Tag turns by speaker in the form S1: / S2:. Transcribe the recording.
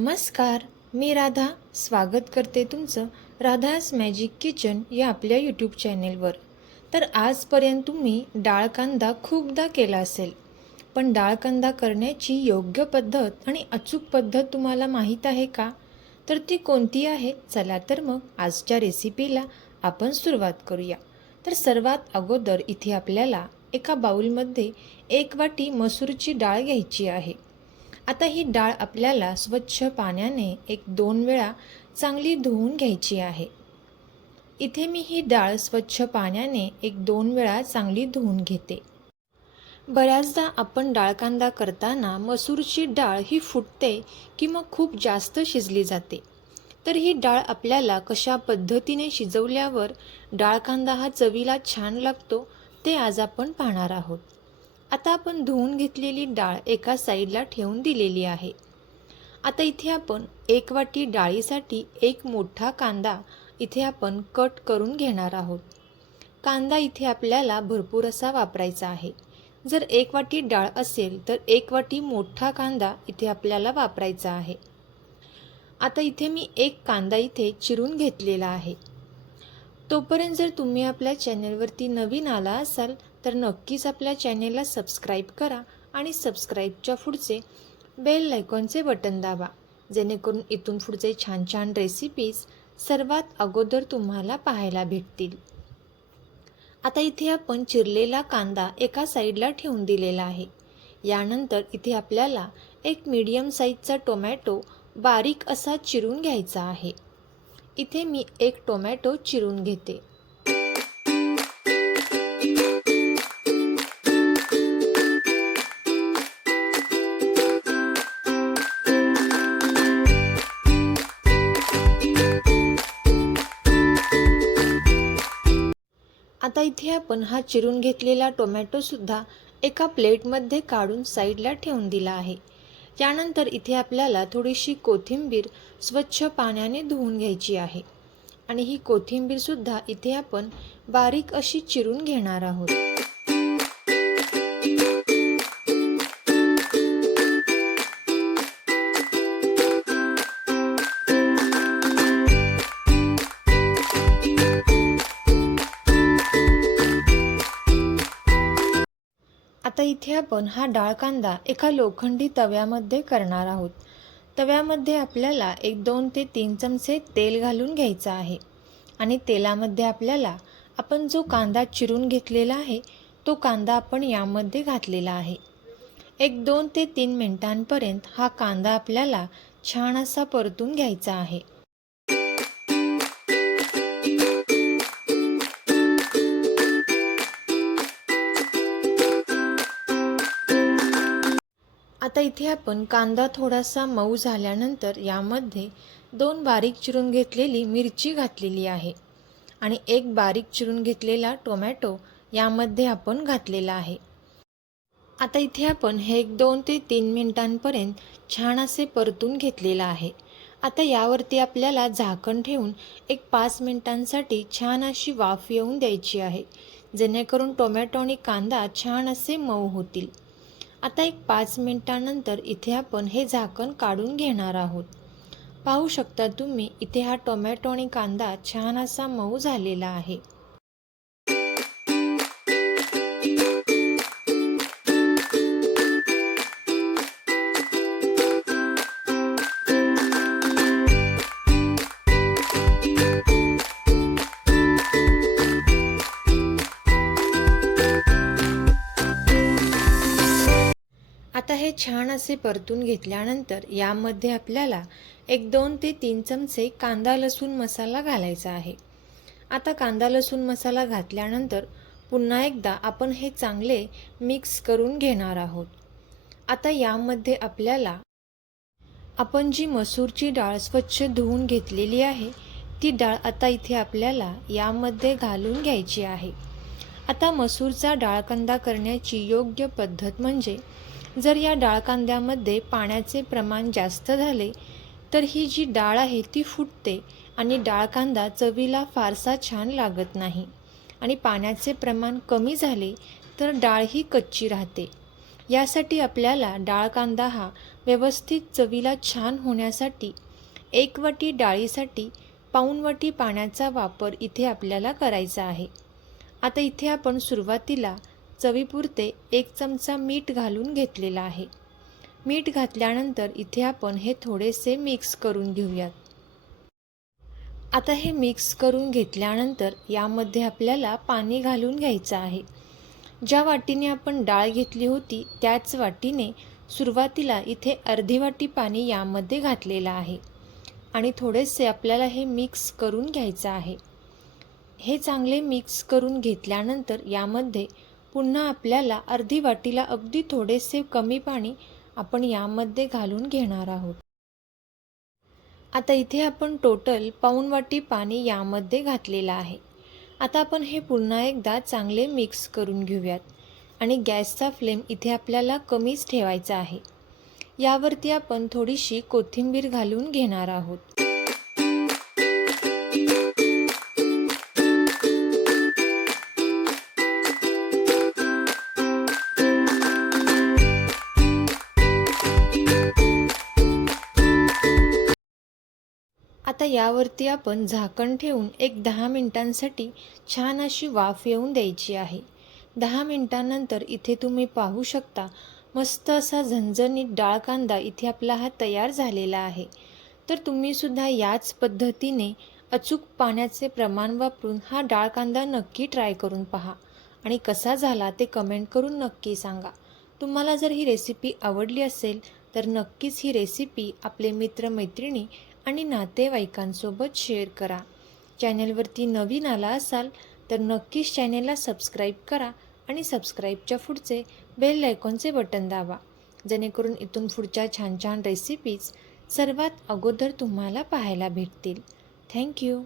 S1: नमस्कार मी राधा. स्वागत करते तुमचं राधास मॅजिक किचन या आपल्या यूट्यूब चॅनेलवर तर आजपर्यंत तुम्ही डाळ कांदा खूपदा केला असेल. पण डाळ कांदा करण्याची योग्य पद्धत आणि अचूक पद्धत तुम्हाला माहीत आहे का? तर ती कोणती आहे? चला तर मग आजच्या रेसिपीला आपण सुरुवात करूया. तर सर्वात अगोदर इथे आपल्याला एका बाउलमध्ये एक वाटी मसूरची डाळ घ्यायची आहे. आता ही डाळ आपल्याला स्वच्छ पाण्याने एक दोन वेळा चांगली धुवून घ्यायची आहे. इथे मी ही डाळ स्वच्छ पाण्याने एक दोन वेळा चांगली धुवून घेते. बऱ्याचदा आपण डाळ कांदा करताना मसूरची डाळ ही फुटते किंवा खूप जास्त शिजली जाते. तर ही डाळ आपल्याला कशा पद्धतीने शिजवल्यावर डाळ कांदा हा चवीला छान लागतो ते आज आपण पाहणार आहोत. आता आपण धुवून घेतलेली डाळ एका साईडला ठेवून दिलेली आहे. आता इथे आपण एक वाटी डाळीसाठी एक मोठा कांदा इथे आपण कट करून घेणार आहोत. कांदा इथे आपल्याला भरपूर असा वापरायचा आहे. जर एक वाटी डाळ असेल तर एक वाटी मोठा कांदा इथे आपल्याला वापरायचा आहे. आता इथे मी एक कांदा इथे चिरून घेतलेला आहे. तोपर्यंत जर तुम्ही आपल्या चॅनलवरती नवीन आला असाल तर नक्कीच आपल्या चॅनेलला सबस्क्राईब करा आणि सबस्क्राईबच्या पुढचे बेल लायकॉनचे बटन दाबा जेणेकरून इथून पुढचे छान छान रेसिपीज सर्वात अगोदर तुम्हाला पाहायला भेटतील. आता इथे आपण चिरलेला कांदा एका साईडला ठेवून दिलेला आहे. यानंतर इथे आपल्याला एक मीडियम साईजचा टोमॅटो बारीक असा चिरून घ्यायचा आहे. इथे मी एक टोमॅटो चिरून घेते. आता इथे आपण हा चिरून घेतलेला टोमॅटोसुद्धा एका प्लेटमध्ये काढून साईडला ठेवून दिला आहे. त्यानंतर इथे आपल्याला थोडीशी कोथिंबीर स्वच्छ पाण्याने धुवून घ्यायची आहे. आणि ही कोथिंबीरसुद्धा इथे आपण बारीक अशी चिरून घेणार आहोत. आता इथे आपण हा डाळ कांदा एका लोखंडी तव्यामध्ये करणार आहोत. तव्यामध्ये आपल्याला एक दोन ते तीन चमचे तेल घालून घ्यायचं आहे. आणि तेलामध्ये आपल्याला आपण जो कांदा चिरून घेतलेला आहे तो कांदा आपण यामध्ये घातलेला आहे. एक दोन ते तीन मिनटांपर्यंत हा कांदा आपल्याला छान असा परतून घ्यायचा आहे. आता इथे आपण कांदा थोडासा मऊ झाल्यानंतर यामध्ये दोन बारीक चिरून घेतलेली मिरची घातलेली आहे आणि एक बारीक चिरून घेतलेला टोमॅटो यामध्ये आपण घातलेला आहे. आता इथे आपण हे एक दोन ते तीन मिनिटांपर्यंत छान असे परतून घेतलेलं आहे. आता यावरती आपल्याला झाकण ठेवून एक पाच मिनिटांसाठी छान अशी वाफ येऊन द्यायची आहे जेणेकरून टोमॅटो आणि कांदा छान असे मऊ होतील. आता एक पाच मिनटानंतर इथे आपण हे झाकण काढून घेणार आहोत. पाहू शकता तुम्ही इथे हा टोमॅटो आणि कांदा छान असा मऊ झालेला आहे. छान असे परतून घेतल्यानंतर यामध्ये आपल्याला एक दोन ते तीन चमचे कांदा लसूण मसाला घालायचा आहे. आता कांदा लसूण मसाला घातल्यानंतर पुन्हा एकदा आपण हे चांगले मिक्स करून घेणार आहोत. आता यामध्ये आपल्याला आपण जी मसूरची डाळ स्वच्छ धुवून घेतलेली आहे ती डाळ आता इथे आपल्याला यामध्ये घालून घ्यायची आहे. आता मसूरचा डाळकांदा करण्याची योग्य पद्धत म्हणजे जर या डाळ कांद्यामध्ये पाण्याचे प्रमाण जास्त झाले तर ही जी डाळ आहे ती फुटते आणि डाळ कांदा चवीला फारसा छान लागत नाही. आणि पाण्याचे प्रमाण कमी झाले तर डाळ ही कच्ची राहते. यासाठी आपल्याला डाळ कांदा हा व्यवस्थित चवीला छान होण्यासाठी एक वाटी डाळीसाठी पाऊण वाटी पाण्याचा वापर इथे आपल्याला करायचा आहे. आता इथे आपण सुरुवातीला चवीपुरते एक चमचा मीठ घालून घेतलेला आहे. मीठ घातल्यानंतर इथे आपण हे थोडेसे मिक्स करून घेऊयात. आता हे मिक्स करून घेतल्यानंतर यामध्ये आपल्याला पाणी घालून घ्यायचं आहे. ज्या वाटीने आपण डाळ घेतली होती त्याच वाटीने सुरुवातीला इथे अर्धी वाटी पाणी यामध्ये घातलेलं आहे. आणि थोडेसे आपल्याला हे मिक्स करून घ्यायचं आहे. हे चांगले मिक्स करून घेतल्यानंतर यामध्ये पुन्हा आपल्याला अर्धी वाटीला अगदी थोडेसे कमी पाणी आपण यामध्ये घालून घेणार आहोत. आता इथे आपण टोटल पाऊण वाटी पाणी यामध्ये घातलेलं आहे. आता आपण हे पुन्हा एकदा चांगले मिक्स करून घेऊयात आणि गॅसचा फ्लेम इथे आपल्याला कमीच ठेवायचा आहे. यावरती आपण थोडीशी कोथिंबीर घालून घेणार आहोत. आता यावरती आपण झाकण ठेवून एक दहा मिनटांसाठी छान अशी वाफ येऊन द्यायची आहे. दहा मिनटानंतर इथे तुम्ही पाहू शकता मस्त असा झणझणीत डाळ कांदा इथे आपला हा तयार झालेला आहे. तर तुम्हीसुद्धा याच पद्धतीने अचूक पाण्याचे प्रमाण वापरून हा डाळ कांदा नक्की ट्राय करून पहा. आणि कसा झाला ते कमेंट करून नक्की सांगा. तुम्हाला जर ही रेसिपी आवडली असेल तर नक्कीच ही रेसिपी आपले मित्रमैत्रिणी आणि नातेवाईकांसोबत शेअर करा. चॅनलवरती नवीन आला असाल तर नक्कीच चॅनेलला सबस्क्राईब करा आणि सबस्क्राईबच्या पुढचे बेल आयकॉनचे बटन दाबा. जेणेकरून इथून पुढच्या छान छान रेसिपीज सर्वात अगोदर तुम्हाला पाहायला भेटतील. थँक्यू